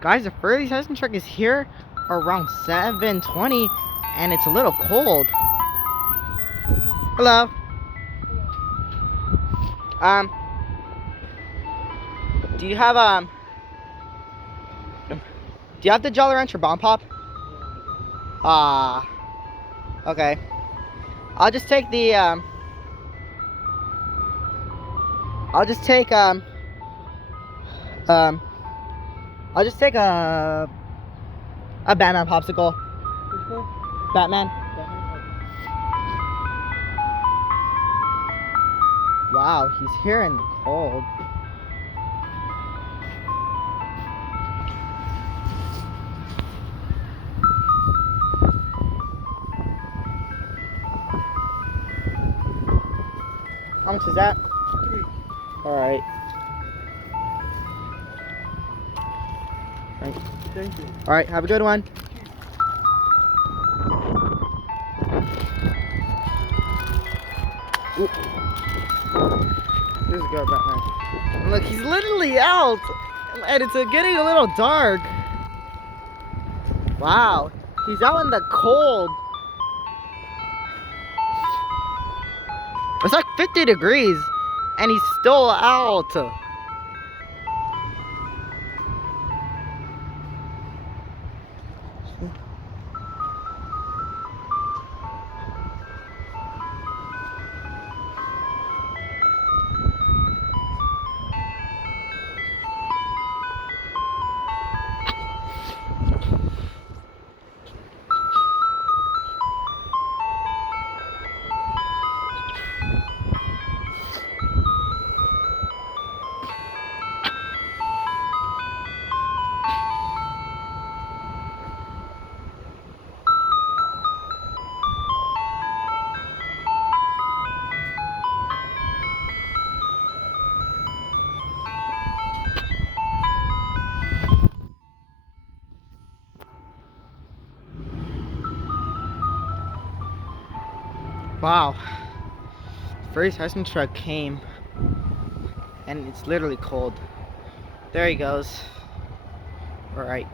Guys, the furry testing truck is here around 7:20, and it's a little cold. Hello. Do you have the Jolly Rancher Bomb Pop? Ah, okay. I'll just take the I'll just take I'll just take a Batman popsicle. Which one? Batman. Wow, he's here in the cold. How much is that? 3. Alright. Thank you. Alright, have a good one. Ooh. This is good, Batman. Look, he's literally out, and it's getting a little dark. Wow, he's out in the cold. It's like 50 degrees, and he's still out. Wow, first testing truck came, and it's literally cold. There he goes. All right.